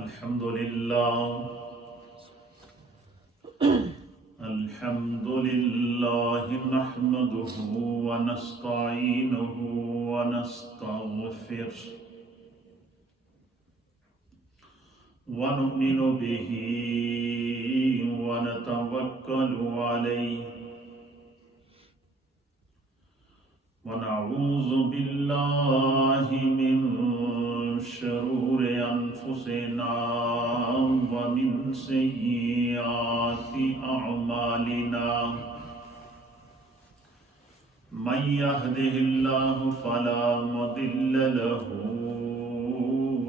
الحمد لله نحمده ونستعينه ونستغفره ونؤمن به ونتوكل عليه ونعوذ بالله من شرور أنفسنا ومن سيئات أعمالنا من يهده الله فلا مضل له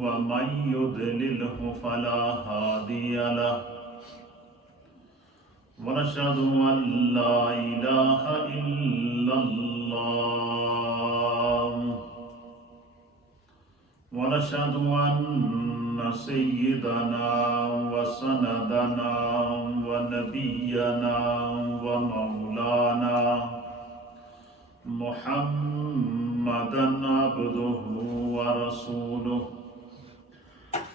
ومن يضلله فلا هادي له ونشهد أن لا إله إلا الله ونشهد أن سيدنا وسندنا ونبينا ومولانا محمدا عبده ورسوله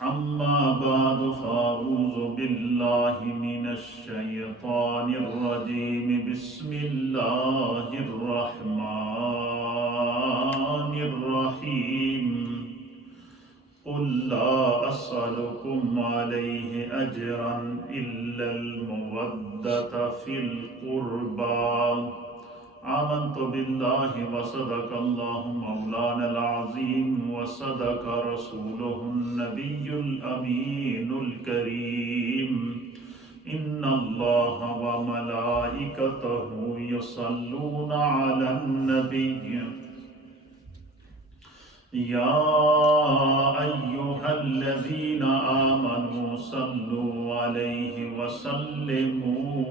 أما بعد فأعوذ بالله من الشيطان الرجيم بسم الله الرحمن الرحيم قل لا أسألكم عليه أجرا إلا المودة في القربى آمنت بالله وصدق الله مولانا العظيم وصدق رسوله النبي الأمين الكريم إن الله وملائكته يصلون على النبي يا أيها الذين آمنوا صلوا عليه وسلموا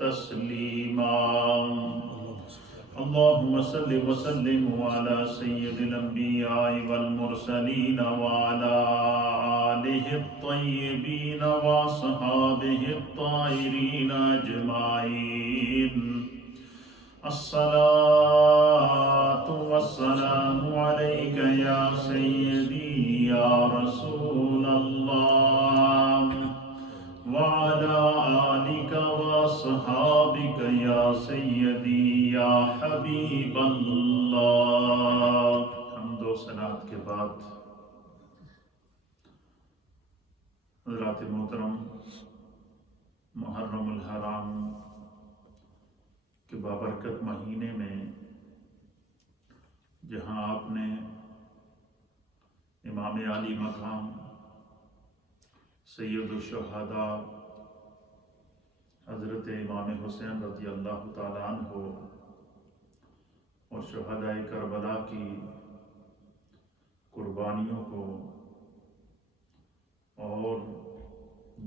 تسليما اللهم صل وسلم على سيد الأنبياء والمرسلين وعلى آله الطيبين وأصحابه الطاهرين أجمعين الصلاة والسلام عليك يا سيدي يا رسول الله وعلى آلك وأصحابك يا سيدي یا حبیب اللہ۔ حمد و ثناء کے بعد حضرات محترم، محرم الحرام کے بابرکت مہینے میں جہاں آپ نے امام عالی مقام سید الشہداء حضرت امام حسین رضی اللہ تعالیٰ عنہ اور شہدائے کربلا کی قربانیوں کو اور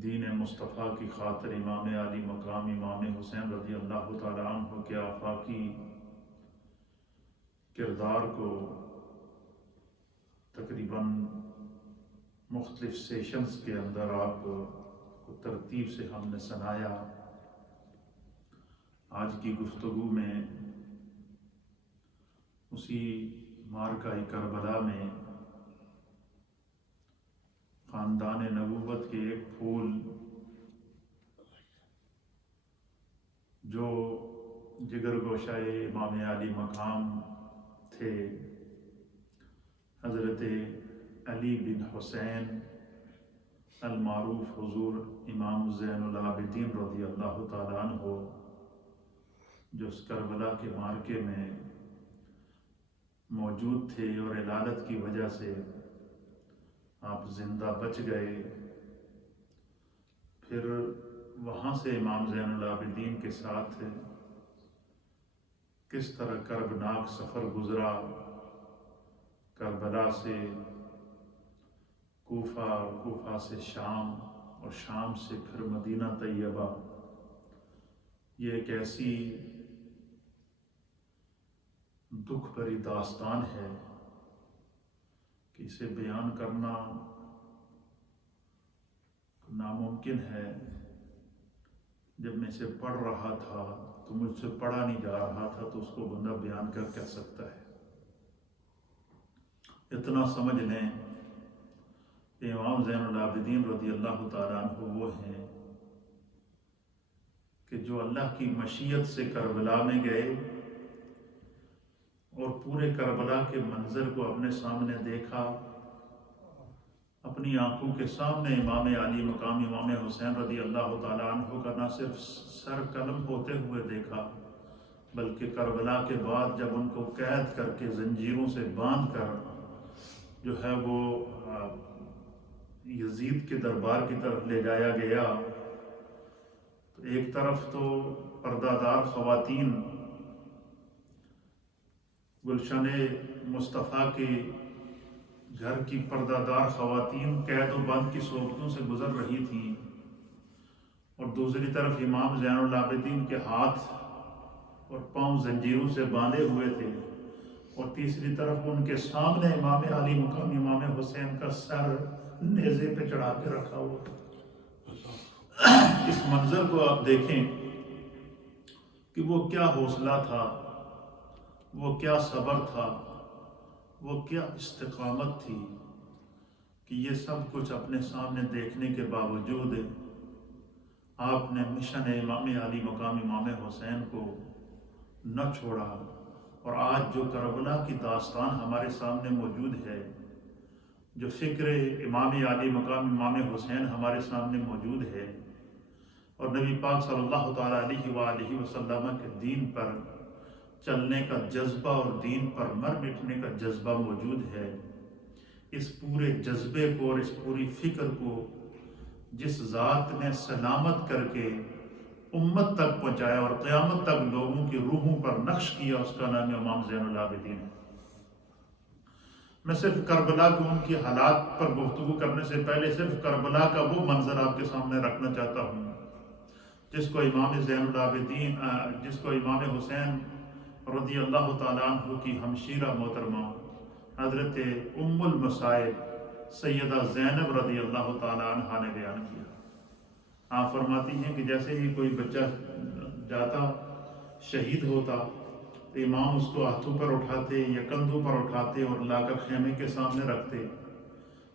دین مصطفیٰ کی خاطر امام عالی مقام امام حسین رضی اللہ تعالیٰ عنہ کے آفاقی کردار کو تقریباً مختلف سیشنز کے اندر آپ کو ترتیب سے ہم نے سنایا۔ آج کی گفتگو میں اسی معرکہ کربلا میں خاندان نبوت کے ایک پھول جو جگر گوشہ امام عالی مقام تھے، حضرت علی بن حسین المعروف حضور امام زین العابدین رضی اللہ تعالیٰ عنہ، جو اس کربلا کے معرکے میں موجود تھے اور علالت کی وجہ سے آپ زندہ بچ گئے۔ پھر وہاں سے امام زین العابدین کے ساتھ کس طرح کربناک سفر گزرا، کربلا سے کوفہ، کوفہ سے شام، اور شام سے پھر مدینہ طیبہ۔ یہ ایک ایسی دکھ بھری داستان ہے کہ اسے بیان کرنا ناممکن ہے۔ جب میں اسے پڑھ رہا تھا تو مجھ سے پڑھا نہیں جا رہا تھا، تو اس کو بندہ بیان کر کہہ سکتا ہے۔ اتنا سمجھ لیں امام زین العابدین رضی اللہ تعالیٰ عنہ وہ ہیں کہ جو اللہ کی مشیت سے کربلا میں گئے اور پورے کربلا کے منظر کو اپنے سامنے دیکھا، اپنی آنکھوں کے سامنے امام علی مقام امام حسین رضی اللہ تعالیٰ عنہ کا نہ صرف سر قلم ہوتے ہوئے دیکھا، بلکہ کربلا کے بعد جب ان کو قید کر کے زنجیروں سے باندھ کر جو ہے وہ یزید کے دربار کی طرف لے جایا گیا، تو ایک طرف تو پردہ دار خواتین گلشن مصطفیٰ کے گھر کی پردہ دار خواتین قید و بند کی صورتوں سے گزر رہی تھیں، اور دوسری طرف امام زین العابدین کے ہاتھ اور پاؤں زنجیروں سے باندھے ہوئے تھے، اور تیسری طرف ان کے سامنے امام علی مقام امام حسین کا سر نیزے پہ چڑھا کے رکھا ہوا تھا۔ اس منظر کو آپ دیکھیں کہ وہ کیا حوصلہ تھا، وہ کیا صبر تھا، وہ کیا استقامت تھی کہ یہ سب کچھ اپنے سامنے دیکھنے کے باوجود آپ نے مشن امام علی مقام امام حسین کو نہ چھوڑا، اور آج جو کربلا کی داستان ہمارے سامنے موجود ہے، جو فکر امام علی مقام امام حسین ہمارے سامنے موجود ہے، اور نبی پاک صلی اللہ تعالیٰ علیہ وآلہ وسلم کے دین پر چلنے کا جذبہ اور دین پر مر مٹنے کا جذبہ موجود ہے، اس پورے جذبے کو اور اس پوری فکر کو جس ذات نے سلامت کر کے امت تک پہنچایا اور قیامت تک لوگوں کی روحوں پر نقش کیا، اس کا نام امام زین العابدین ہے۔ میں صرف کربلا کو ان کی حالات پر گفتگو کرنے سے پہلے صرف کربلا کا وہ منظر آپ کے سامنے رکھنا چاہتا ہوں جس کو امام زین العابدین جس کو امام حسین رضی اللہ تعالیٰ عنہ کی ہمشیرہ محترمہ حضرت ام المصائب سیدہ زینب رضی اللہ تعالیٰ عنہ نے بیان کیا۔ آپ فرماتی ہیں کہ جیسے ہی کوئی بچہ جاتا شہید ہوتا تو امام اس کو ہاتھوں پر اٹھاتے یا کندھوں پر اٹھاتے اور لا کر خیمے کے سامنے رکھتے،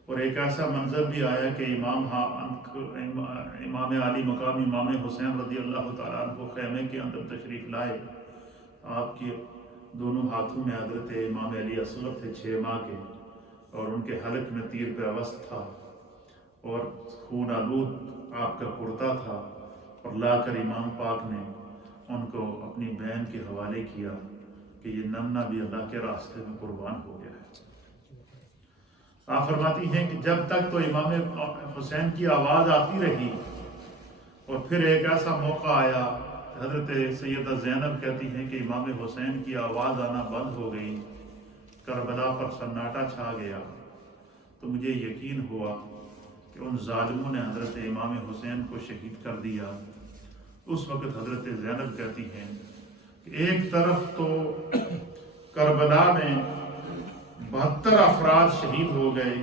اور ایک ایسا منظر بھی آیا کہ امام علی مقام امام حسین رضی اللہ تعالیٰ عنہ خیمے کے اندر تشریف لائے، آپ کے دونوں ہاتھوں میں حضرت امام علی اصغر تھے 6 ماہ کے، اور ان کے حلق میں تیر پیوست تھا، اور خون آلود آپ کا کرتا تھا، اور لا کر امام پاک نے ان کو اپنی بہن کے حوالے کیا کہ یہ نمنا بھی اللہ کے راستے میں قربان ہو گیا ہے۔ آپ فرماتی ہیں کہ جب تک تو امام حسین کی آواز آتی رہی، اور پھر ایک ایسا موقع آیا، حضرت سیدہ زینب کہتی ہیں کہ امام حسین کی آواز آنا بند ہو گئی، کربلا پر سناٹا چھا گیا، تو مجھے یقین ہوا کہ ان ظالموں نے حضرت امام حسین کو شہید کر دیا۔ اس وقت حضرت زینب کہتی ہیں کہ ایک طرف تو کربلا میں 72 افراد شہید ہو گئے،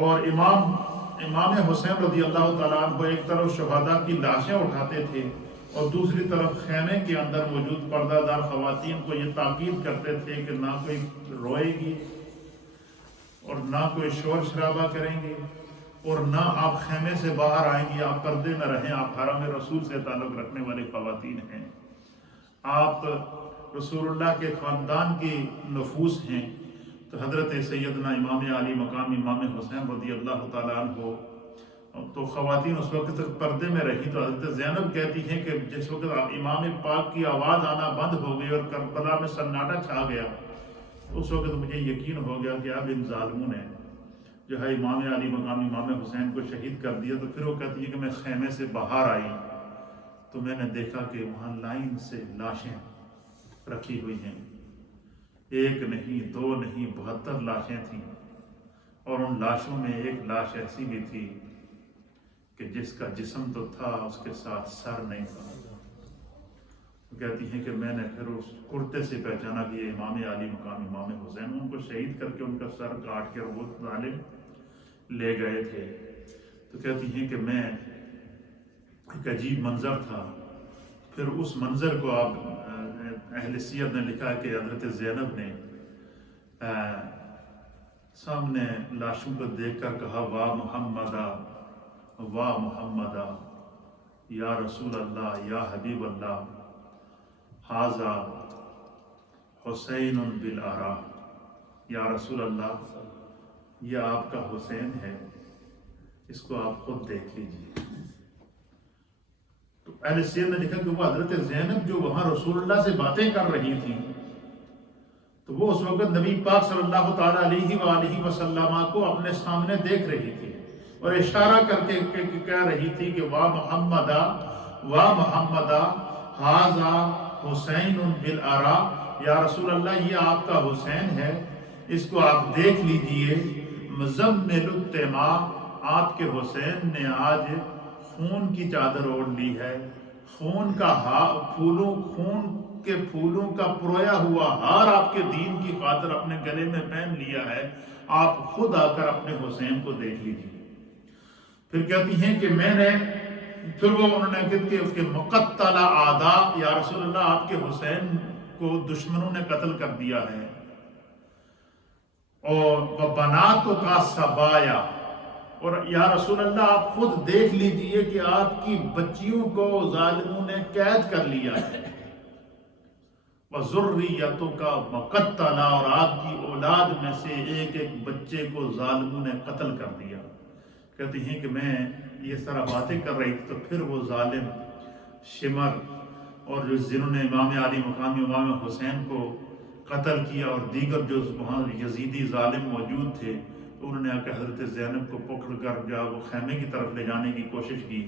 اور امام حسین رضی اللہ تعالیٰ عنہ ایک طرف شہداء کی لاشیں اٹھاتے تھے، اور دوسری طرف خیمے کے اندر موجود پردہ دار خواتین کو یہ تاکید کرتے تھے کہ نہ کوئی روئے گی اور نہ کوئی شور شرابہ کریں گے، اور نہ آپ خیمے سے باہر آئیں گی، آپ پردے میں رہیں، آپ حرم رسول سے تعلق رکھنے والی خواتین ہیں، آپ رسول اللہ کے خاندان کی نفوس ہیں۔ تو حضرت سیدنا امام علی مقام امام حسین رضی اللہ تعالیٰ عنہ، تو خواتین اس وقت تک پردے میں رہی، تو حضرت زینب کہتی ہیں کہ جس وقت امام پاک کی آواز آنا بند ہو گئی اور کربلا میں سناٹا چھا گیا، اس وقت مجھے یقین ہو گیا کہ اب ان ظالموں نے جو ہے امام علی مقام امام حسین کو شہید کر دیا۔ تو پھر وہ کہتی ہے کہ میں خیمے سے باہر آئی تو میں نے دیکھا کہ وہاں لائن سے لاشیں رکھی ہوئی ہیں، ایک نہیں 2 نہیں 72 لاشیں تھیں، اور ان لاشوں میں ایک لاش ایسی بھی تھی کہ جس کا جسم تو تھا، اس کے ساتھ سر نہیں تھا۔ وہ کہتی ہیں کہ میں نے پھر اس کرتے سے پہچانا کہ یہ امام علی مقام امام حسین، ان کو شہید کر کے ان کا سر کاٹ کے وہ ظالم لے گئے تھے۔ تو کہتی ہیں کہ میں ایک عجیب منظر تھا۔ پھر اس منظر کو آپ اہل سیر نے لکھا کہ حضرت زینب نے سامنے لاشوں کو دیکھ کر کہا واہ محمدہ واہ محمدہ، یا رسول اللہ یا حبیب اللہ، ھذا حسین بالآراء، یا رسول اللہ یہ آپ کا حسین ہے، اس کو آپ خود دیکھ لیجیے۔ تو اہل سیر نے لکھا کہ وہ حضرت زینب جو وہاں رسول اللہ سے باتیں کر رہی تھی، تو وہ اس وقت نبی پاک صلی اللہ تعالیٰ علیہ وآلہ وسلم کو اپنے سامنے دیکھ رہی تھی اور اشارہ کر کے کہہ رہی تھی کہ واہ محمدہ واہ محمدہ، ھذا حسین بالآراء، یا رسول اللہ یہ آپ کا حسین ہے، اس کو آپ دیکھ لیجئے۔ مزمل التماء، آپ کے حسین نے آج خون کی چادر اوڑھ لی ہے، خون کا خون کے پھولوں کا پرویا ہوا ہار آپ کے دین کی خاطر اپنے گلے میں پہن لیا ہے، آپ خود آ کر اپنے حسین کو دیکھ لیجیے۔ پھر کہتی ہیں کہ میں نے پھر وہ انہوں نے کہا کہ اس کے مقتل اعداء، یا رسول اللہ آپ کے حسین کو دشمنوں نے قتل کر دیا ہے، اور بناتوں کا سبایا، اور یا رسول اللہ آپ خود دیکھ لیجئے کہ آپ کی بچیوں کو ظالموں نے قید کر لیا ہے، وَذُرِّيَّتُكَ مُقَتَّلَةٌ، اور آپ کی اولاد میں سے ایک ایک بچے کو ظالموں نے قتل کر دیا۔ کہتی ہیں کہ میں یہ سارا باتیں کر رہی تھی تو پھر وہ ظالم شمر اور جو جنہوں نے امام علی مقام امام حسین کو قتل کیا اور دیگر جو وہاں یزیدی ظالم موجود تھے، تو انہوں نے آ کے حضرت زینب کو پکڑ کر جب وہ خیمے کی طرف لے جانے کی کوشش کی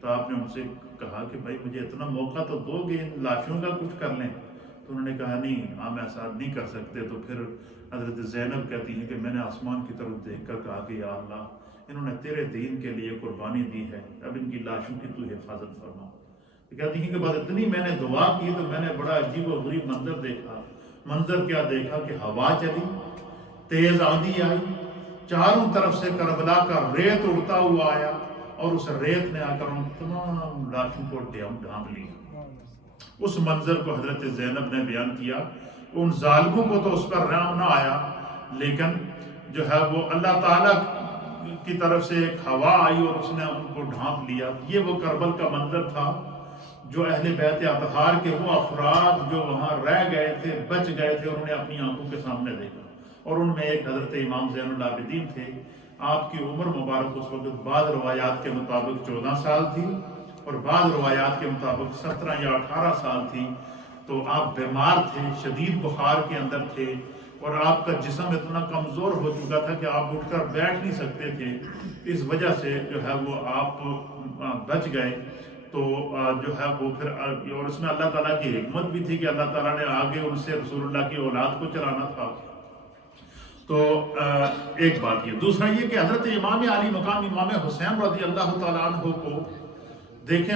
تو آپ نے ان سے کہا کہ بھائی مجھے اتنا موقع تو دو گے، ان لاشوں کا کچھ کر لیں۔ تو انہوں نے کہا نہیں ہم ایسا نہیں کر سکتے۔ تو پھر حضرت زینب کہتی ہیں کہ میں نے آسمان کی طرف دیکھ کر کہا کہ یا اللہ انہوں نے تیرے دین کے لیے قربانی دی ہے، اب ان کی لاشوں کی تو حفاظت فرما۔ کہتی ہیں کہ بعد اتنی میں نے دعا کی تو میں نے بڑا عجیب و غریب منظر دیکھا۔ منظر کیا دیکھا کہ ہوا چلی، تیز آندھی آئی، چاروں طرف سے کربلا کا ریت اڑتا ہوا آیا اور اس ریت نے آ کر ان تمام لاشوں کو ڈھانپ لیا۔ اس منظر کو حضرت زینب نے بیان کیا۔ ان ظالموں کو تو اس پر رحم نہ آیا، لیکن جو ہے وہ اللہ تعالیٰ کی طرف سے ایک ہوا آئی اور اس نے ان کو ڈھانپ لیا۔ یہ وہ کربل کا منظر تھا جو اہل بیت اطہار کے وہ افراد جو وہاں رہ گئے تھے، بچ گئے تھے، انہوں نے اپنی آنکھوں کے سامنے دیکھا۔ اور ان میں ایک حضرت امام زین العابدین تھے۔ آپ کی عمر مبارک اس وقت بعض روایات کے مطابق 14 سال تھی اور بعض روایات کے مطابق 17 یا 18 سال تھی۔ تو آپ بیمار تھے، شدید بخار کے اندر تھے اور آپ کا جسم اتنا کمزور ہو چکا تھا کہ آپ اٹھ کر بیٹھ نہیں سکتے تھے۔ اس وجہ سے جو ہے وہ آپ بچ گئے۔ تو جو ہے وہ پھر اور اس میں اللہ تعالیٰ کی حکمت بھی تھی کہ اللہ تعالیٰ نے آگے ان سے رسول اللہ کی اولاد کو چلانا تھا۔ تو ایک بات یہ، دوسرا یہ کہ حضرت امام علی مقام امام حسین رضی اللہ تعالیٰ عنہ کو دیکھیں،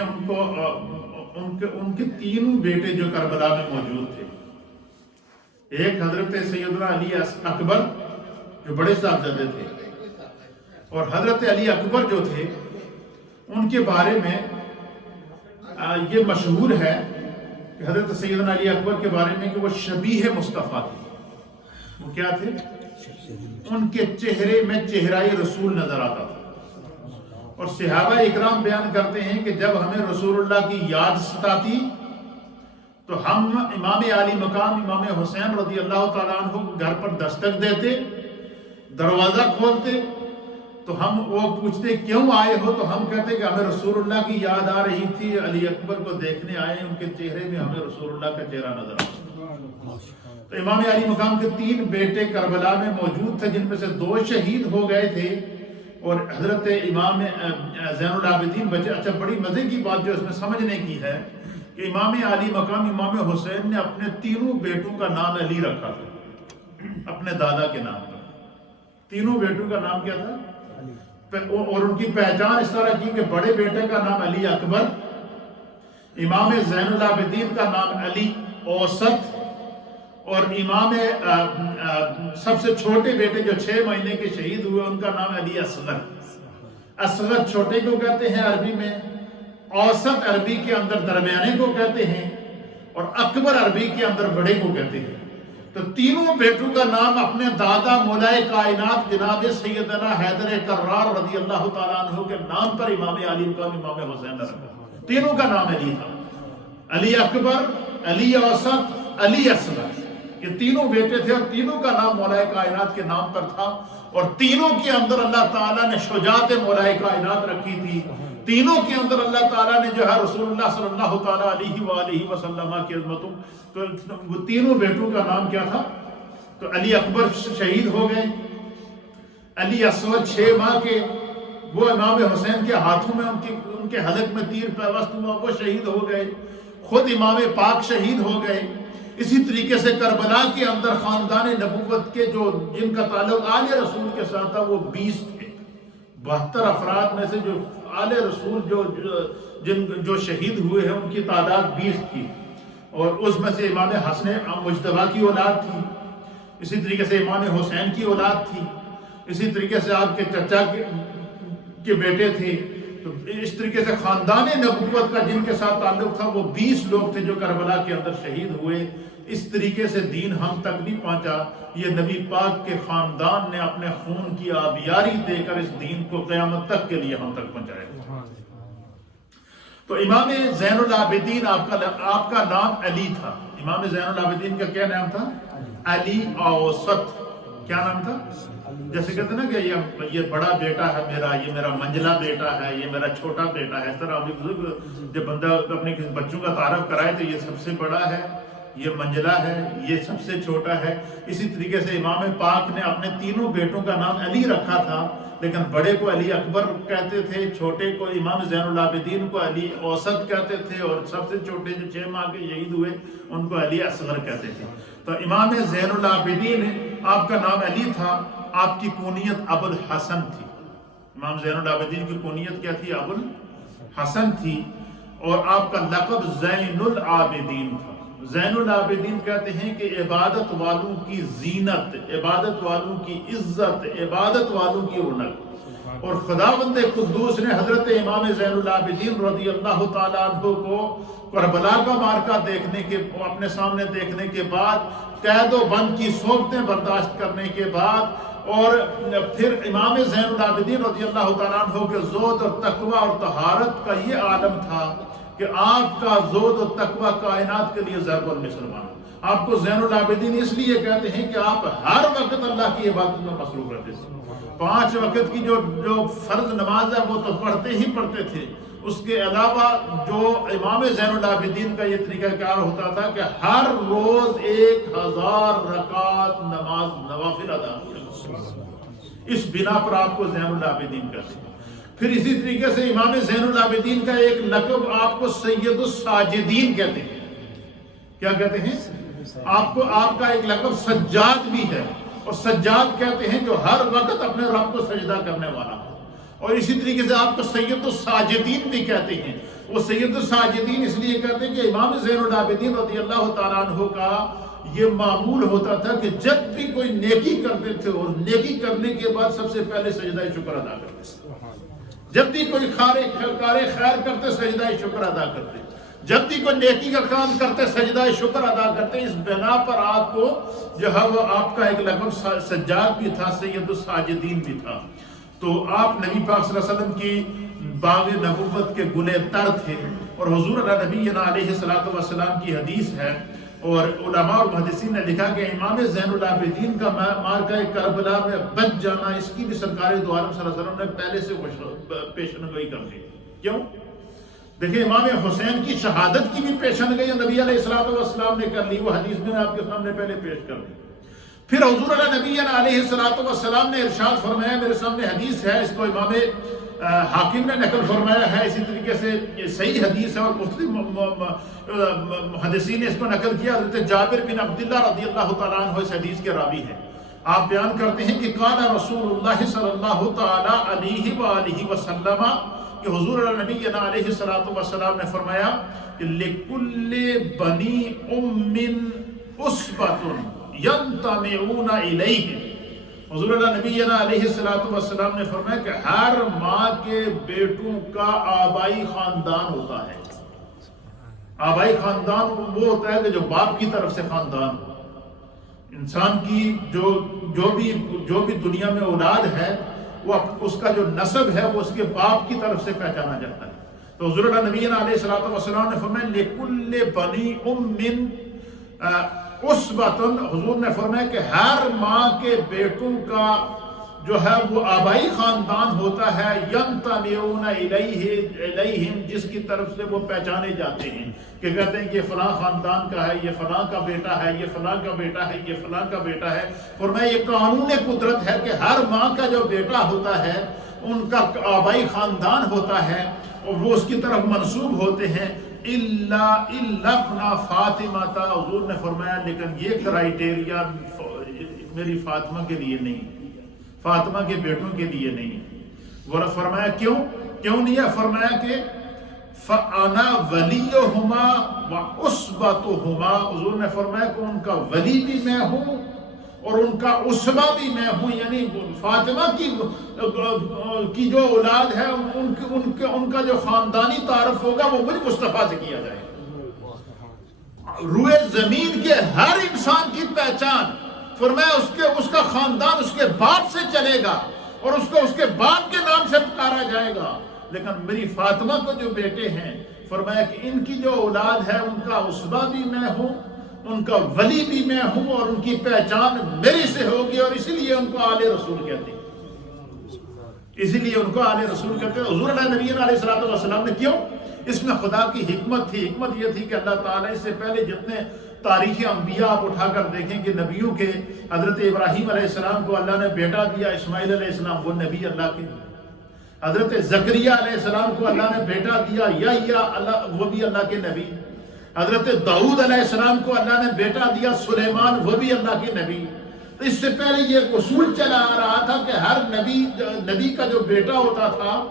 ان کے تینوں بیٹے جو کربلا میں موجود تھے، ایک حضرت سیدنا علی اکبر جو بڑے صاحبزادے تھے، اور حضرت علی اکبر جو تھے ان کے بارے میں یہ مشہور ہے کہ حضرت سیدنا علی اکبر کے بارے میں کہ وہ شبیہ مصطفیٰ تھے۔ وہ کیا تھے؟ ان کے چہرے میں چہرہ رسول نظر آتا تھا۔ اور صحابہ اکرام بیان کرتے ہیں کہ جب ہمیں رسول اللہ کی یاد ستاتی تو ہم امام علی مقام امام حسین رضی اللہ تعالیٰ عنہ گھر پر دستک دیتے، دروازہ کھولتے تو ہم وہ پوچھتے کیوں آئے ہو، تو ہم کہتے کہ ہمیں رسول اللہ کی یاد آ رہی تھی، علی اکبر کو دیکھنے آئے، ان کے چہرے میں ہمیں رسول اللہ کا چہرہ نظر آتا۔ تو امام علی مقام کے 3 بیٹے کربلا میں موجود تھے، جن میں سے 2 شہید ہو گئے تھے اور حضرت امام زین العابدین بچے۔ اچھا، بڑی مزے کی بات جو اس میں سمجھنے کی ہے کہ امام علی مقام امام حسین نے اپنے 3 بیٹوں کا نام علی رکھا تھا، اپنے دادا کے نام پر۔ 3 بیٹوں کا نام کیا تھا؟ اور ان کی پہچان اس طرح کی کہ بڑے بیٹے کا نام علی اکبر، امام زین العابدین کا نام علی اوسط، اور امام سب سے چھوٹے بیٹے جو 6 مہینے کے شہید ہوئے ان کا نام علی اصغر۔ اصغر چھوٹے کو کہتے ہیں عربی میں، اوسط عربی کے اندر درمیانے کو کہتے ہیں، اور اکبر عربی کے اندر بڑے کو کہتے ہیں۔ تو تینوں بیٹوں کا نام اپنے دادا مولائے کائنات جناب سیدنا حیدر کرار رضی اللہ تعالیٰ عنہ کے نام پر امام علی کا امام حسین نے رکھا. تینوں کا نام علی تھا. علی اکبر، علی اوسط، علی اصغر. یہ تینوں بیٹے تھے اور تینوں کا نام مولائے کائنات کے نام پر تھا. اور تینوں کے اندر اللہ تعالیٰ نے شجاعت مولائے کائنات رکھی تھی. تینوں کے اندر اللہ تعالیٰ نے جو ہے رسول اللہ صلی اللہ تعالیٰ علیہ وآلہ وسلم کی عظمتوں. تو وہ تینوں بیٹوں کا نام کیا تھا؟ تو علی اکبر شہید ہو گئے. علی اصغر 6 ماہ کے وہ امام حسین کے ہاتھوں میں ان کے حلق میں تیر پیوست ہوا، وہ شہید ہو گئے. خود امام پاک شہید ہو گئے. اسی طریقے سے کربلا کے اندر خاندان نبوت کے جن کا تعلق آل رسول کے ساتھ تھا وہ 20 تھے. 72 افراد میں سے جو آل رسول جو شہید ہوئے ہیں ان کی تعداد 20 تھی. اور اس میں سے امام حسن مجتبیٰ کی اولاد تھی. اسی طریقے سے امام حسین کی اولاد تھی. اسی طریقے سے آپ کے چچا کے بیٹے تھے. تو اس طریقے سے خاندان نبوت کا جن کے ساتھ تعلق تھا وہ 20 لوگ تھے جو کربلا کے اندر شہید ہوئے. اس طریقے سے دین ہم تک نہیں پہنچا. یہ نبی پاک کے خاندان نے اپنے خون کی آبیاری دے کر اس دین کو قیامت تک کے لیے ہم تک پہنچایا. تو امام زین العابدین آپ کا نام علی تھا. امام زین العابدین کا کیا نام تھا؟ علی اوسط. کیا نام تھا؟ جیسے کہتے ہیں نا کہ یہ بڑا بیٹا ہے میرا، یہ میرا منجلا بیٹا ہے، یہ میرا چھوٹا بیٹا ہے. اس طرح جب بندہ اپنے بچوں کا تعارف کرائے تو یہ سب سے بڑا ہے، یہ منجلا ہے، یہ سب سے چھوٹا ہے. اسی طریقے سے امام پاک نے اپنے تینوں بیٹوں کا نام علی رکھا تھا، لیکن بڑے کو علی اکبر کہتے تھے، چھوٹے کو امام زین العابدین کو علی اوسط کہتے تھے، اور سب سے چھوٹے جو 6 ماہ کے شہید ہوئے ان کو علی اصغر کہتے تھے. تو امام زین العابدین آپ کا نام علی تھا. آپ کی کنیت ابو الحسن تھی. امام زین العابدین کی کنیت کیا تھی؟ ابو الحسن تھی. اور آپ کا لقب زین العابدین تھا. زین العابدین کہتے ہیں کہ عبادت والوں کی زینت، عبادت والوں کی عزت، عبادت والوں کی رونق. اور خداوند قدوس نے حضرت امام زین العابدین رضی اللہ تعالیٰ عنہ کو کربلا کا مارکہ اپنے سامنے دیکھنے کے بعد، قید و بند کی صحبتیں برداشت کرنے کے بعد، اور پھر امام زین العابدین رضی اللہ تعالیٰ عنہ کے زہد اور تقوی اور طہارت کا یہ عالم تھا کہ آپ کا زہد اور تقوی کائنات کے لیے ضرب المثل بنا. آپ کو زین العابدین اس لیے کہتے ہیں کہ آپ ہر وقت اللہ کی عبادت میں مصروف رہتے تھے. 5 وقت کی جو فرض نماز ہے وہ تو پڑھتے ہی پڑھتے تھے. اس کے علاوہ جو امام زین العابدین کا یہ طریقہ کار ہوتا تھا کہ ہر روز 1000 رکعت نماز نوافل ادا کرتے. اس بنا پر آپ کو زین العابدین کہتے ہیں. پھر اسی طریقے سے امام زین العابدین کا ایک لقب آپ کو سید الساجدین کہتے ہیں. کیا کہتے ہیں؟ آپ کا ایک لقب سجاد بھی ہے. اور سجاد کہتے ہیں جو ہر وقت اپنے رب کو سجدہ کرنے والا. اور اسی طریقے سے آپ کو سید الساجدین بھی کہتے ہیں. وہ سید الساجدین اس لیے کہتے ہیں کہ امام زین العابدین رضی اللہ تعالیٰ عنہ کا یہ معمول ہوتا تھا کہ جب بھی کوئی نیکی کرتے تھے اور نیکی کرنے کے بعد سب سے پہلے سجدہ شکر ادا کرتے تھے. جب بھی کوئی کار خیر کرتے سجدہ شکر ادا کرتے. جب بھی کوئی نیکی کا کام کرتے سجدہ شکر ادا کرتے. اس بنا پر آپ کو جو ہے وہ آپ کا ایک لقب سجاد بھی تھا، سید الساجدین بھی تھا. تو آپ نبی پاک صلی اللہ علیہ وسلم کی باغ نبوت کے گلے تر تھے. اور حضور نبی علیہ الصلوۃ والسلام کی حدیث ہے، اور علماء اور محدثین نے لکھا کہ امام زین العابدین کا مارکہ کربلا میں بچ جانا، اس کی بھی سرکار دو عالم صلی اللہ علیہ وسلم نے پہلے سے پیشن گوئی کر دی. کیوں؟ دیکھیں امام حسین کی شہادت کی بھی پیشن گوئی نبی علیہ الصلوۃ والسلام نے کر لی. وہ حدیث میں آپ کے سامنے پہلے پیش کر دی. پھر حضور نبی علیہ الصلوۃ والسلام نے ارشاد فرمایا، میرے سامنے حدیث ہے، اس کو امام حاکم نے نقل فرمایا ہے. اسی طریقے سے یہ صحیح حدیث ہے اور مسلم محدثین نے اس کو نقل کیا. حضرت جابر بن عبداللہ رضی اللہ تعالیٰ عنہ اس حدیث کے راوی ہیں. آپ بیان کرتے ہیں کہ قال رسول اللہ صلی اللہ تعالیٰ علیہ وآلہ وسلم، کہ حضور نبی علیہ الصلوۃ والسلام نے فرمایا کہ لِكُلِّ بَنِي أُمٍّ أُسْبَةٌ يَنْتَمِعُونَ إِلَيْهِ. حضور نبی علیہ الصلوۃ والسلام نے فرمایا کہ ہر ماں کے بیٹوں کا آبائی خاندان ہوتا ہے. آبائی خاندان وہ ہوتا ہے کہ جو باپ کی طرف سے خاندان ہو. انسان کی جو بھی دنیا میں اولاد ہے وہ اس کا جو نسب ہے وہ اس کے باپ کی طرف سے پہچانا جاتا ہے. تو حضور اللہ نبی علیہ الصلوۃ والسلام نے فرمایا لِكُلِّ بَنِي أُمٍّ اُسْوَةٌ، حضور نے فرمایا کہ ہر ماں کے بیٹوں کا جو ہے وہ آبائی خاندان ہوتا ہے، يَنْتَمِعُونَ إِلَيْهِمْ، جس کی طرف سے وہ پہچانے جاتے ہیں کہ کہتے ہیں یہ فلاں خاندان کا ہے، یہ فلاں کا بیٹا ہے، یہ فلاں کا بیٹا ہے، یہ فلاں کا بیٹا ہے. فرمایا یہ قانون قدرت ہے کہ ہر ماں کا جو بیٹا ہوتا ہے ان کا آبائی خاندان ہوتا ہے اور وہ اس کی طرف منسوب ہوتے ہیں. الا ابن فاطمہ تھا، حضور نے فرمایا لیکن یہ کرائیٹیریا میری فاطمہ کے لیے نہیں، فاطمہ کے بیٹوں کے لیے نہیں. وہ فرمایا کیوں نہیں ہے؟ فرمایا کہ فانا ولیہما وعصبتہما، حضور نے فرمایا کہ ان کا ولی بھی میں ہوں اور ان کا عصبہ بھی میں ہوں، یعنی فاطمہ کی جو اولاد ہے ان کا جو خاندانی تعارف ہوگا وہ مجھ مصطفیٰ سے کیا جائے گا. روئے زمین کے ہر انسان کی پہچان فرمایا اس کا خاندان اس کے باپ سے چلے گا اور اس کو اس کے باپ کے نام سے پکارا جائے گا، لیکن میری فاطمہ کو جو بیٹے ہیں فرمایا کہ ان کی جو اولاد ہے ان کا عصبہ بھی میں ہوں، ان کا ولی بھی میں ہوں اور ان کی پہچان میری سے ہوگی، اور اسی لیے ان کو آل رسول کہتے ہیں. اسی لیے ان کو آل رسول کہتے ہیں. حضور اللہ نبی علیہ الصلوۃ والسلام نے کیوں؟ اس میں خدا کی حکمت تھی. حکمت یہ تھی کہ اللہ تعالیٰ اس سے پہلے جتنے تاریخ انبیاء آپ اٹھا کر دیکھیں کہ نبیوں کے حضرت ابراہیم علیہ السلام کو اللہ نے بیٹا دیا، اسماعیل علیہ السلام وہ نبی اللہ کے. حضرت زکریا علیہ السلام کو اللہ نے بیٹا دیا یا اللہ وہ بھی اللہ کے نبی. حضرت داؤد علیہ السلام کو اللہ نے بیٹا دیا سلیمان، وہ بھی اللہ کے نبی. تو اس سے پہلے یہ اصول چلا آ رہا تھا کہ ہر نبی کا جو بیٹا ہوتا تھا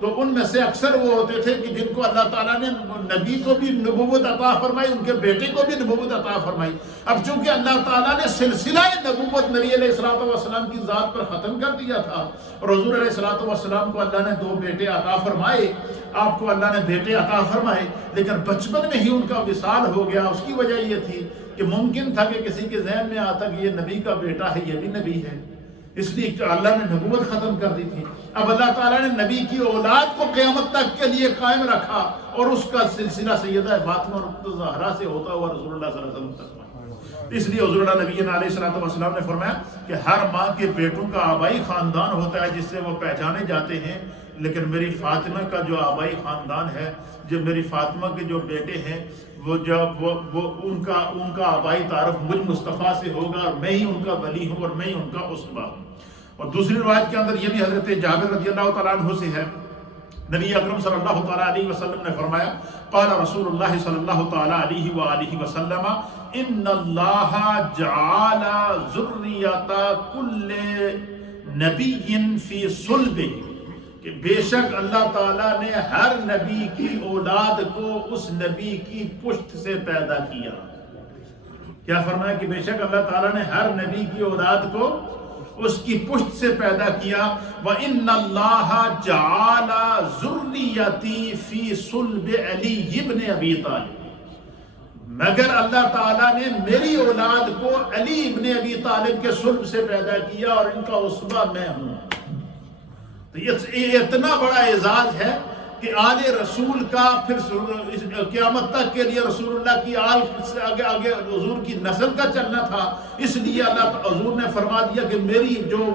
تو ان میں سے اکثر وہ ہوتے تھے کہ جن کو اللہ تعالیٰ نے نبی کو بھی نبوت عطا فرمائی، ان کے بیٹے کو بھی نبوت عطا فرمائی. اب چونکہ اللہ تعالیٰ نے سلسلہ نبوت نبی علیہ الصلوۃ والسلام کی ذات پر ختم کر دیا تھا اور حضور علیہ الصلوۃ والسلام کو اللہ نے 2 بیٹے عطا فرمائے، آپ کو اللہ نے بیٹے عطا فرمائے، لیکن بچپن میں ہی ان کا وصال ہو گیا. اس کی وجہ یہ تھی کہ ممکن تھا کہ کسی کے ذہن میں آتا کہ یہ نبی کا بیٹا ہے، یہ بھی نبی ہے، اس لیے اللہ نے نبوت ختم کر دی تھی. اب اللہ تعالیٰ نے نبی کی اولاد کو قیامت تک کے لیے قائم رکھا اور اس کا سلسلہ سیدہ فاطمہ زہرا سے ہوتا ہوا رسول اللہ صلی اللہ علیہ وسلم تک. اس لیے حضور اللہ نبی علیہ الصلوۃ والسلام نے فرمایا کہ ہر ماں کے بیٹوں کا آبائی خاندان ہوتا ہے جس سے وہ پہچانے جاتے ہیں، لیکن میری فاطمہ کا جو آبائی خاندان ہے، جو میری فاطمہ کے جو بیٹے ہیں وہ ان کا آبائی تعارف مجھ مصطفیٰ سے ہوگا اور میں ہی ان کا ولی ہوں اور میں ہی ان کا عصبہ ہوں. اور دوسری روایت کے اندر یہ بھی حضرت جابر رضی اللہ تعالیٰ عنہ سے ہے، نبی اکرم صلی اللہ تعالیٰ علیہ وسلم نے فرمایا قال رسول اللہ صلی اللہ تعالیٰ علیہ وآلہ وسلم ان اللہ جعل ذریۃ کل نبی فی صلبہ، کہ بے شک اللہ تعالیٰ نے ہر نبی کی اولاد کو اس نبی کی پشت سے پیدا کیا. کیا فرمایا کہ بے شک اللہ تعالیٰ نے ہر نبی کی اولاد کو اس کی پشت سے پیدا کیا. وَإِنَّ اللَّهَ جَعَلَ ذُرِّيَّتِي فِي صُلْبِ عَلِيِّ بْنِ أَبِي طالب، مگر اللہ تعالیٰ نے میری اولاد کو علی ابن ابی طالب کے صلب سے پیدا کیا اور ان کا عصبہ میں ہوں. تو یہ اتنا بڑا اعزاز ہے کہ آل رسول کا پھر قیامت تک کے لیے رسول اللہ کی آل سے آگے حضور کی نسل کا چلنا تھا. اس لیے اللہ حضور نے فرما دیا کہ میری جو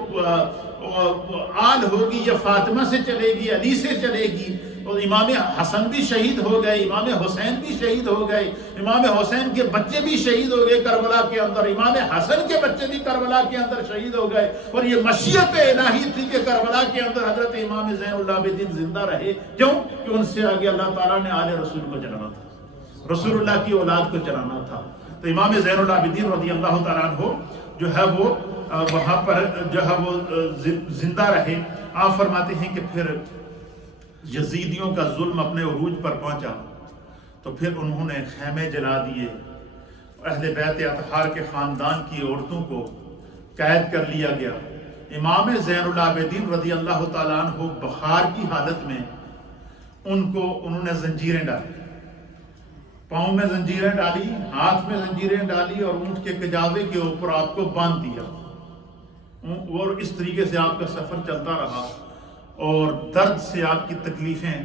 آل ہوگی یہ فاطمہ سے چلے گی، علی سے چلے گی. اور امام حسن بھی شہید ہو گئے، امام حسین بھی شہید ہو گئے، امام حسین کے بچے بھی شہید ہو گئے کربلا کے اندر، امام حسن کے بچے بھی کربلا کے اندر شہید ہو گئے. اور یہ مشیت الہی تھی کہ کربلا کے اندر حضرت امام زین العابدین زندہ رہے. کیوں؟ کہ ان سے آگے اللہ تعالیٰ نے آل رسول کو چلانا تھا، رسول اللہ کی اولاد کو چلانا تھا. تو امام زین العابدین رضی اللہ تعالیٰ عنہ جو ہے وہ وہاں پر جو ہے وہ زندہ رہے. آپ فرماتے ہیں کہ پھر یزیدیوں کا ظلم اپنے عروج پر پہنچا تو پھر انہوں نے خیمے جلا دیے، اہل بیت اطہار کے خاندان کی عورتوں کو قید کر لیا گیا. امام زین العابدین رضی اللہ تعالیٰ عنہ بخار کی حالت میں انہوں نے زنجیریں ڈالی پاؤں میں زنجیریں ڈالی، ہاتھ میں زنجیریں ڈالی اور اونٹ کے کجاوے کے اوپر آپ کو باندھ دیا، اور اس طریقے سے آپ کا سفر چلتا رہا، اور درد سے آپ کی تکلیفیں.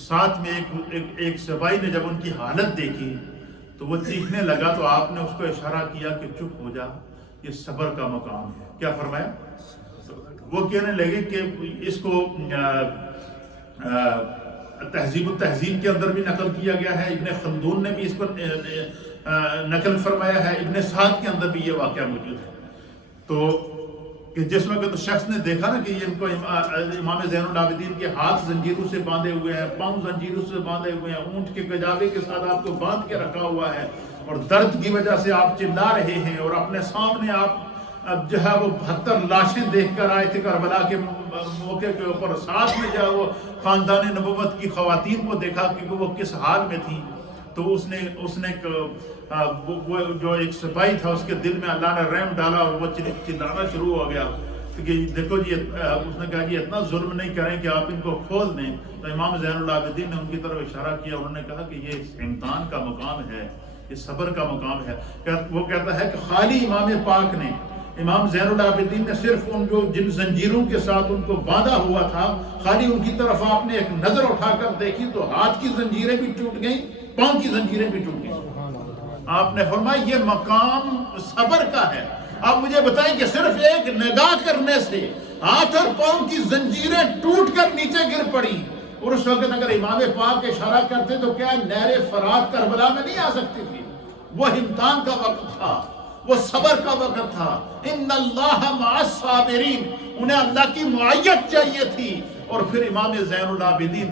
ساتھ میں ایک سپاہی نے جب ان کی حالت دیکھی تو وہ چیخنے لگا، تو آپ نے اس کو اشارہ کیا کہ چپ ہو جا، یہ صبر کا مقام ہے. کیا فرمایا؟ وہ کہنے لگے کہ اس کو تہذیب التہذیب کے اندر بھی نقل کیا گیا ہے، ابن خلدون نے بھی اس پر نقل فرمایا ہے، ابن سعد کے اندر بھی یہ واقعہ موجود ہے. تو کہ جس وقت شخص نے دیکھا نا کہ ان کو امام زین العابدین کے ہاتھ زنجیروں سے باندھے ہوئے ہیں، پاؤں زنجیروں سے باندھے ہوئے ہیں، اونٹ کے کجاوے کے ساتھ آپ کو باندھ کے رکھا ہوا ہے، اور درد کی وجہ سے آپ چلا رہے ہیں، اور اپنے سامنے آپ اب جو ہے وہ 72 لاشیں دیکھ کر آئے تھے کربلا کے موقع کے اوپر، ساتھ میں جو ہے وہ خاندان نبوت کی خواتین کو دیکھا کہ وہ کس حال میں تھیں. تو اس نے وہ جو ایک سپاہی تھا اس کے دل میں اللہ نے رحم ڈالا، اور وہ چلانا شروع ہو گیا کہ دیکھو جی، اس نے کہا کہ اتنا ظلم نہیں کریں کہ آپ ان کو کھول دیں. تو امام زین العابدین نے ان کی طرف اشارہ کیا، انہوں نے کہا کہ یہ امتحان کا مقام ہے، یہ صبر کا مقام ہے. وہ کہتا ہے کہ خالی امام پاک نے، امام زین العابدین نے صرف ان جو جن زنجیروں کے ساتھ ان کو باندھا ہوا تھا، خالی ان کی طرف آپ نے ایک نظر اٹھا کر دیکھی تو ہاتھ کی زنجیریں بھی ٹوٹ گئیں، پاؤں کی زنجیریں بھی ٹوٹ گئیں. آپ نے فرمایا یہ مقام صبر کا ہے. آپ مجھے بتائیں کہ صرف ایک نگاہ کرنے سے ہاتھ اور پاؤں کی زنجیریں ٹوٹ کر نیچے گر پڑی، اور اس وقت اگر امام پاک اشارہ کرتے تو کیا نہر فرات کربلا میں نہیں آ سکتی تھی؟ وہ امتحان کا وقت تھا، وہ صبر کا وقت تھا. ان اللہ مع الصابرین، انہیں اللہ کی معیت چاہیے تھی. اور پھر امام زین العابدین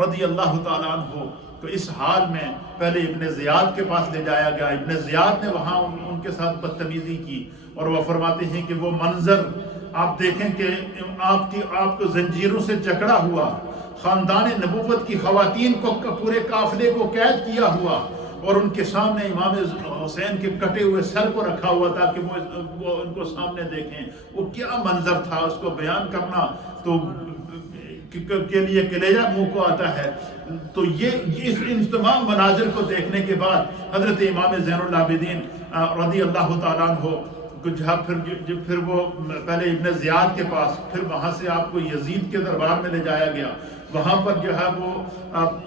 رضی اللہ تعالیٰ عنہ تو اس حال میں پہلے ابن زیاد کے پاس لے جایا گیا. ابن زیاد نے وہاں ان کے ساتھ بدتمیزی کی، اور وہ فرماتے ہیں کہ وہ منظر آپ دیکھیں کہ آپ کو زنجیروں سے جکڑا ہوا، خاندان نبوت کی خواتین کو پورے قافلے کو قید کیا ہوا، اور ان کے سامنے امام حسین کے کٹے ہوئے سر کو رکھا ہوا تھا کہ وہ ان کو سامنے دیکھیں. وہ کیا منظر تھا، اس کو بیان کرنا تو کے لیے کلیجہ منہ کو آتا ہے. تو ان تمام مناظر کو دیکھنے کے بعد حضرت امام زین العابدین رضی اللہ تعالیٰ عنہ پھر وہ پہلے ابن زیاد کے پاس، پھر وہاں سے آپ کو یزید کے دربار میں لے جایا گیا. وہاں پر جو ہے وہ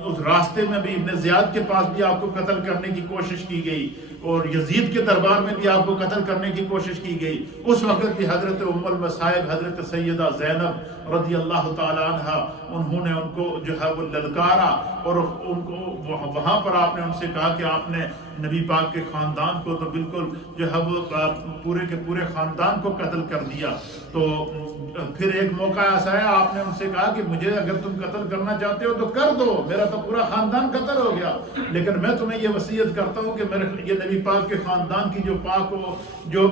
اس راستے میں بھی ابن زیاد کے پاس بھی آپ کو قتل کرنے کی کوشش کی گئی، اور یزید کے دربار میں بھی آپ کو قتل کرنے کی کوشش کی گئی. اس وقت بھی حضرت ام المصائب حضرت سیدہ زینب رضی اللہ تعالیٰ عنہ، انہوں نے ان کو جو ہے وہ للکارا، اور ان کو وہاں پر آپ نے ان سے کہا کہ آپ نے نبی پاک کے خاندان کو تو بالکل جو ہے وہ پورے کے پورے خاندان کو قتل کر دیا. تو پھر ایک موقع ایسا ہے، آپ نے ان سے کہا کہ مجھے اگر تم قتل کرنا چاہتے ہو تو کر دو، میرا تو پورا خاندان قتل ہو گیا، لیکن میں تمہیں یہ وصیت کرتا ہوں کہ یہ نبی پاک کے خاندان کی جو پاک ہو، جو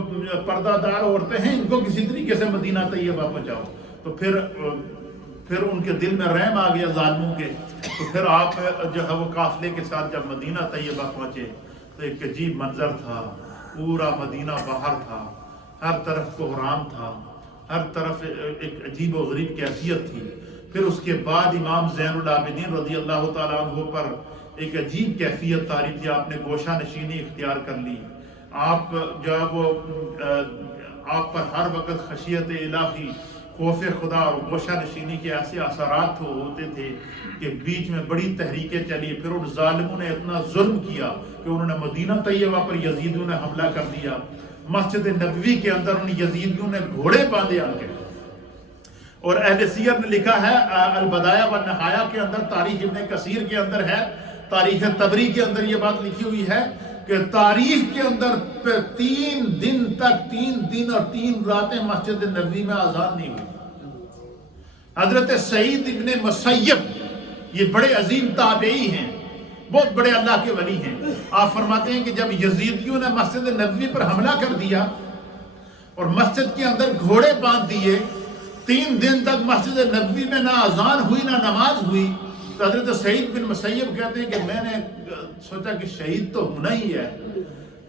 پردہ دار عورتیں ہیں، ان کو کسی طریقے سے مدینہ طیبہ پہنچاؤ. تو پھر ان کے دل میں رحم آ گیا ظالموں کے. تو پھر آپ جو ہے وہ قافلے کے ساتھ جب مدینہ طیبہ پہنچے تو ایک عجیب منظر تھا. پورا مدینہ باہر تھا، ہر طرف کوہرام تھا، ہر طرف ایک عجیب و غریب کیفیت تھی. پھر اس کے بعد امام زین العابدین رضی اللہ تعالیٰ عنہ پر ایک عجیب کیفیت طاری تھی. آپ نے گوشہ نشینی اختیار کر لی. آپ جو ہے وہ آپ پر ہر وقت خشیت الہی، خوف خدا اور گوشہ نشینی کے ایسے اثرات ہوتے تھے کہ بیچ میں بڑی تحریکیں چلی. پھر ان ظالموں نے اتنا ظلم کیا کہ انہوں نے مدینہ طیبہ پر یزیدیوں نے حملہ کر دیا. مسجد نبوی کے اندر ان یزیدیوں نے گھوڑے باندھے آ کے. اور اہل سیر نے لکھا ہے البدایہ والنہایہ کے اندر، تاریخ ابن کثیر کے اندر ہے، تاریخ طبری کے اندر یہ بات لکھی ہوئی ہے کہ تاریخ کے اندر 3 دن تک 3 دن اور 3 راتیں مسجد نبوی میں آزان نہیں ہوئی. حضرت سعید ابن مسیب یہ بڑے عظیم تابعی ہیں، بہت بڑے اللہ کے ولی ہیں. آپ فرماتے ہیں کہ جب یزیدیوں نے مسجد نبوی پر حملہ کر دیا اور مسجد کے اندر گھوڑے باندھ دیے، 3 دن تک مسجد نبوی میں نہ اذان ہوئی نہ نماز ہوئی، تو حضرت سعید بن مسیب کہتے ہیں کہ میں نے سوچا کہ شہید تو ہونا ہی ہے،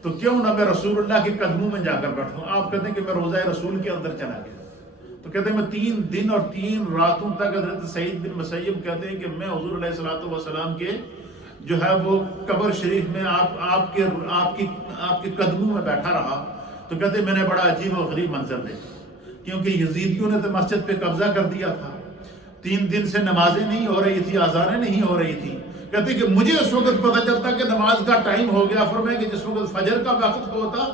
تو کیوں نہ میں رسول اللہ کے قدموں میں جا کر بیٹھوں. آپ کہتے ہیں کہ میں روضہ رسول کے اندر چلا گیا. تو کہتے ہیں میں 3 دن اور 3 راتوں تک، حضرت سعید بن مسیب کہتے ہیں کہ میں حضور علیہ الصلوۃ والسلام کے جو ہے وہ قبر شریف میں آپ کے قدموں میں بیٹھا رہا تو کہتے میں نے بڑا عجیب و غریب منظر دیکھا، کیونکہ یزیدیوں نے تو مسجد پہ قبضہ کر دیا تھا، 3 دن سے نمازیں نہیں ہو رہی تھی، اذانیں نہیں ہو رہی تھی۔ کہتے کہ مجھے اس وقت پتہ چلتا کہ نماز کا ٹائم ہو گیا، فرمایا کہ جس وقت فجر کا وقت ہوتا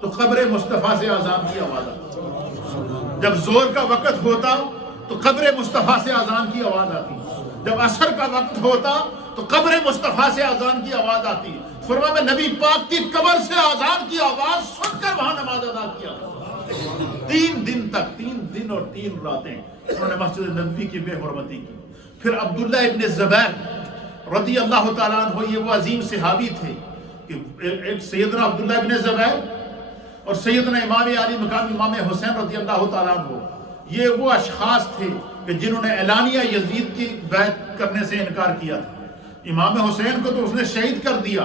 تو قبر مصطفیٰ سے اذان کی آواز آتی، جب زور کا وقت ہوتا تو قبر مصطفیٰ سے اذان کی آواز آتی، جب عصر کا وقت ہوتا تو قبر مصطفیٰ سے اذان کی آواز آتی۔ فرمایا میں نبی پاک کی قبر سے اذان کی آواز سن کر وہاں نماز ادا کیا کرتا۔ 3 دن تک، 3 دن اور 3 راتیں انہوں نے مسجد نبوی کی بے حرمتی کی۔ پھر عبداللہ ابن زبیر رضی اللہ تعالیٰ عنہ، یہ وہ عظیم صحابی تھے کہ ایک سیدنا عبداللہ ابن زبیر اور سیدنا امام علی مقام امام حسین رضی اللہ تعالیٰ عنہ، یہ وہ اشخاص تھے کہ جنہوں نے اعلانیہ یزید کی بیعت کرنے سے انکار کیا تھا۔ امام حسین کو تو اس نے شہید کر دیا،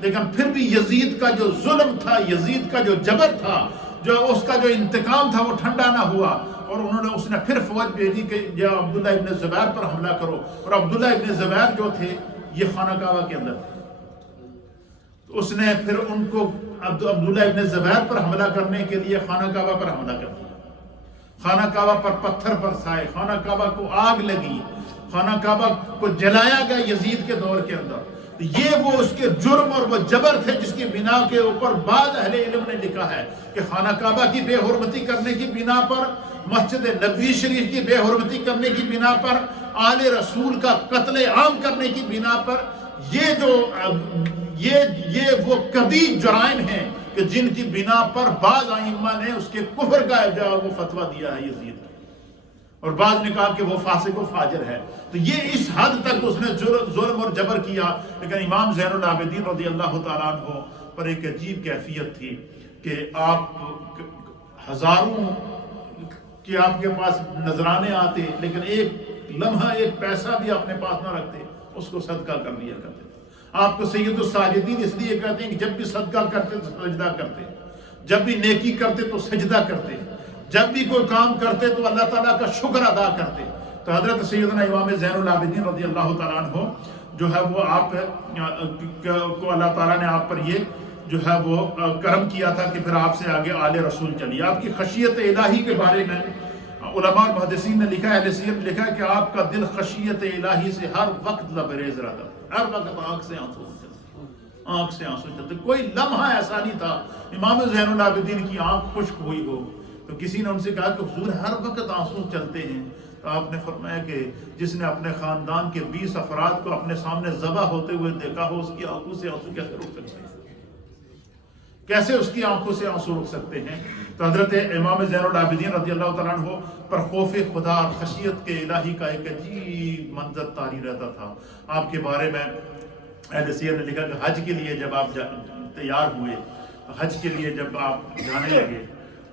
لیکن پھر بھی یزید کا جو ظلم تھا، یزید کا جو جبر تھا، جو اس کا جو انتقام تھا وہ ٹھنڈا نہ ہوا، اور اس نے پھر فوج بھیجی کہ جو عبداللہ ابن زبیر پر حملہ کرو، اور عبداللہ ابن زبیر جو تھے یہ خانہ کعبہ کے اندر تھے، تو اس نے پھر ان کو عبداللہ ابن زبیر پر حملہ کرنے کے لیے خانہ کعبہ پر حملہ کر دیا۔ خانہ کعبہ پر پتھر برسائے، خانہ کعبہ کو آگ لگی، خانہ کعبہ کو جلایا گیا یزید کے دور کے اندر۔ یہ وہ اس کے جرم اور وہ جبر تھے جس کی بنا کے اوپر بعض اہل علم نے لکھا ہے کہ خانہ کعبہ کی بے حرمتی کرنے کی بنا پر، مسجد نبوی شریف کی بے حرمتی کرنے کی بنا پر، آل رسول کا قتل عام کرنے کی بنا پر، یہ وہ کبھی جرائم ہیں کہ جن کی بنا پر بعض ائمہ نے اس کے کفر کا جو وہ فتویٰ دیا ہے یزید کا، اور بعض نے کہا کہ وہ فاسق و فاجر ہے۔ تو یہ اس حد تک اس نے ظلم اور جبر کیا، لیکن امام زین العابدین رضی اللہ تعالیٰ عنہ پر ایک عجیب کیفیت تھی کہ آپ ہزاروں کہ آپ کے پاس نذرانے آتے، لیکن ایک لمحہ ایک پیسہ بھی اپنے پاس نہ رکھتے، اس کو صدقہ کر لیا کرتے۔ آپ کو سید الساجدین اس لیے کہتے ہیں کہ جب بھی صدقہ کرتے تو سجدہ کرتے، جب بھی نیکی کرتے تو سجدہ کرتے، جب بھی کوئی کام کرتے تو اللہ تعالیٰ کا شکر ادا کرتے۔ تو حضرت سیدنا امام زین العابدین رضی اللہ تعالیٰ عنہ جو ہے وہ آپ کو اللہ تعالیٰ نے آپ پر یہ جو ہے وہ کرم کیا تھا کہ پھر آپ سے آگے آل رسول چلی۔ آپ کی خشیت الہی کے بارے میں علماء اور محدثین نے لکھا ہے، اہل سیر نے لکھا ہے کہ آپ کا دل خشیت الہی سے ہر وقت لبریز رہتا، ہر وقت آنکھ سے آنسو چلتے، کوئی لمحہ ایسا نہیں تھا امام زین العابدین کی آنکھ خشک ہوئی ہو۔ تو کسی نے ان سے کہا کہ حضور ہر وقت آنسو چلتے ہیں، تو آپ نے فرمایا کہ جس نے اپنے خاندان کے 20 افراد کو اپنے سامنے ذبح ہوتے ہوئے دیکھا ہو، اس کی آنکھوں سے آنسو کیسے رک سکتے ہیں؟ کیسے اس کی آنکھوں سے آنسو رک سکتے ہیں؟ تو حضرت امام زین العابدین رضی اللہ تعالیٰ عنہ پر خوف خدا اور خشیت کے الہی کا ایک عجیب منظر طاری رہتا تھا۔ آپ کے بارے میں اہل سیر نے لکھا کہ حج کے لیے جب آپ تیار ہوئے، حج کے لیے جب آپ جانے لگے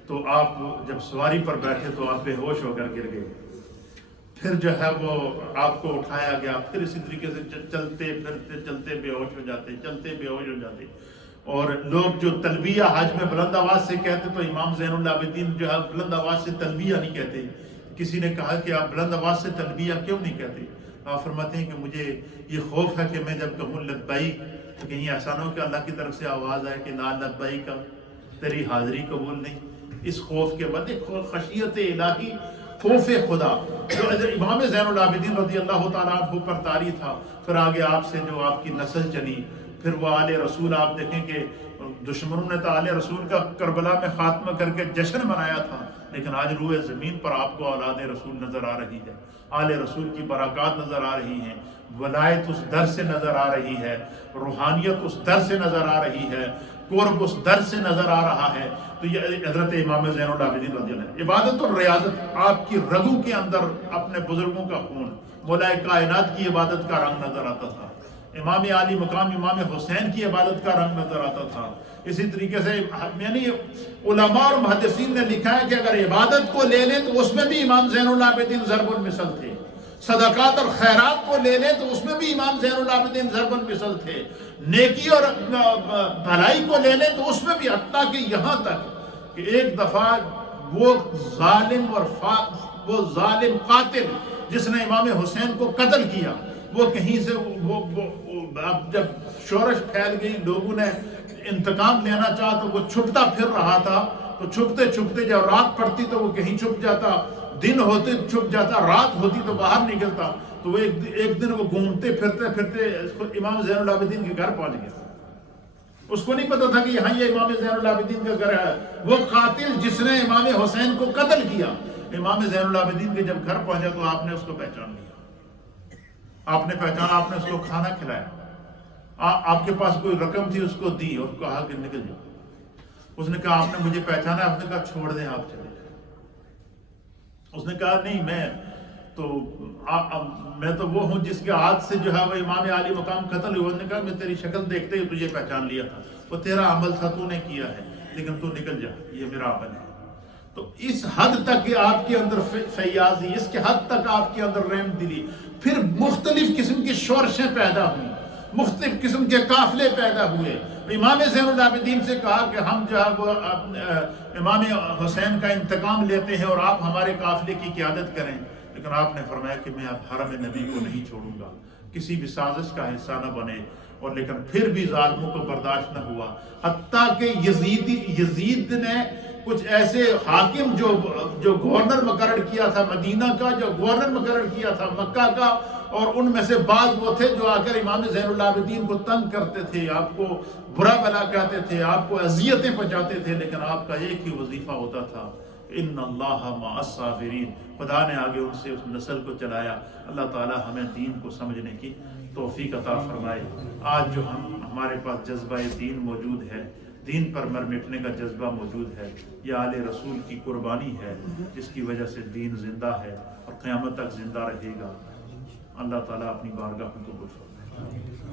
تو آپ جب سواری پر بیٹھے تو آپ بے ہوش ہو کر گر گئے، پھر جو ہے وہ آپ کو اٹھایا گیا، پھر اسی طریقے سے چلتے پھرتے چلتے بے ہوش ہو جاتے، چلتے بے ہوش ہو جاتے۔ اور لوگ جو تلبیہ حج میں بلند آواز سے کہتے تو امام زین العابدین جو ہے بلند آواز سے تلبیہ نہیں کہتے۔ کسی نے کہا کہ آپ بلند آواز سے تلبیہ کیوں نہیں کہتے؟ آپ فرماتے ہیں کہ مجھے یہ خوف ہے کہ میں جب کہوں لبیک تو کہیں ایسا نہ ہو کہ اللہ کی طرف سے آواز آئے کہ لا لبیک کا تیری حاضری قبول نہیں۔ اس خوف کے بعد خشیت الہی، خوف خدا جو امام زین العابدین رضی اللہ تعالیٰ عنہ پر طاری تھا۔ پھر آگے آپ سے جو آپ کی نسل چلی، پھر وہ آل رسول، آپ دیکھیں کہ دشمنوں نے تو آل رسول کا کربلا میں خاتمہ کر کے جشن منایا تھا، لیکن آج روئے زمین پر آپ کو اولاد رسول نظر آ رہی ہے، آل رسول کی برکات نظر آ رہی ہیں، ولایت اس در سے نظر آ رہی ہے، روحانیت اس در سے نظر آ رہی ہے، قرب اس در سے نظر آ رہا ہے۔ تو یہ حضرت امام زین العابدین رضی اللہ عنہ، عبادت اور ریاضت، آپ کی رگوں کے اندر اپنے بزرگوں کا خون، مولا کائنات کی عبادت کا رنگ نظر آتا تھا، امام علی مقام امام حسین کی عبادت کا رنگ نظر آتا تھا۔ اسی طریقے سے یعنی علماء اور محدثین نے لکھا ہے کہ اگر عبادت کو لے لیں تو اس میں بھی امام زین العابدین ضرب المثل تھے، صدقات اور خیرات کو لے لیں تو اس میں بھی امام زین العابدین ضرب المثل تھے، نیکی اور بھلائی کو لے لیں تو اس میں بھی، حتیٰ کہ یہاں تک کہ ایک دفعہ وہ ظالم قاتل جس نے امام حسین کو قتل کیا، وہ کہیں سے اب جب شورش پھیل گئی، لوگوں نے انتقام لینا چاہا تو وہ چھپتا پھر رہا تھا، تو چھپتے چھپتے جب رات پڑتی تو وہ کہیں چھپ جاتا، دن ہوتے چھپ جاتا، رات ہوتی تو باہر نکلتا۔ تو وہ ایک دن وہ گھومتے پھرتے پھرتے امام زین العابدین کے گھر پہنچ گیا۔ اس کو نہیں پتا تھا کہ یہاں یہ امام زین العابدین کا گھر ہے۔ وہ قاتل جس نے امام حسین کو قتل کیا، امام زین العابدین کے جب گھر پہنچا تو آپ نے اس کو پہچان لیا، آپ نے پہچانا، آپ نے اس کو کھانا کھلایا، آپ کے پاس کوئی رقم تھی اس کو دی اور کہا کہ نکل جاؤ۔ اس نے کہا آپ نے مجھے پہچانا؟ آپ نے کہا چھوڑ دیں، آپ چلے جائیں۔ اس نے کہا نہیں، میں تو وہ ہوں جس کے ہاتھ سے جو ہے وہ امام عالی مقام قتل ہوا۔ نے کہا میں تیری شکل دیکھتے ہی تجھے پہچان لیا تھا، وہ تیرا عمل تھا، تو نے کیا ہے، لیکن تو نکل جا، یہ میرا عمل ہے۔ تو اس حد تک کہ آپ کے اندر فیاضی، اس کے حد تک آپ کے اندر رحم دلی، پھر مختلف قسم کی شورشیں پیدا ہوئیں، مختلف قسم کے قافلے پیدا ہوئے۔ امام زین العابدین سے کہا کہ ہم جو ہے وہ امام حسین کا انتقام لیتے ہیں اور آپ ہمارے قافلے کی قیادت کریں، لیکن آپ نے فرمایا کہ میں اب حرم نبی کو نہیں چھوڑوں گا، کسی بھی سازش کا حصہ نہ بنے۔ اور لیکن پھر بھی ظالموں کو برداشت نہ ہوا، حتیٰ کہ یزید نے کچھ ایسے حاکم جو گورنر مقرر کیا تھا مدینہ کا، جو گورنر مقرر کیا تھا مکہ کا، اور ان میں سے بعض وہ تھے جو آ کر امام زین العابدین کو تنگ کرتے تھے، آپ کو برا بلا کہتے تھے، آپ کو اذیتیں پہنچاتے تھے، لیکن آپ کا ایک ہی وظیفہ ہوتا تھا، ان اللہ مع الصابرین۔ خدا نے آگے ان سے اس نسل کو چلایا۔ اللہ تعالی ہمیں دین کو سمجھنے کی توفیق عطا فرمائے۔ آج جو ہمارے پاس جذبہ دین موجود ہے، دین پر مر مٹنے کا جذبہ موجود ہے، یہ آل رسول کی قربانی ہے، جس کی وجہ سے دین زندہ ہے اور قیامت تک زندہ رہے گا۔ اللہ تعالیٰ اپنی بارگاہ کو قبول فرمائے۔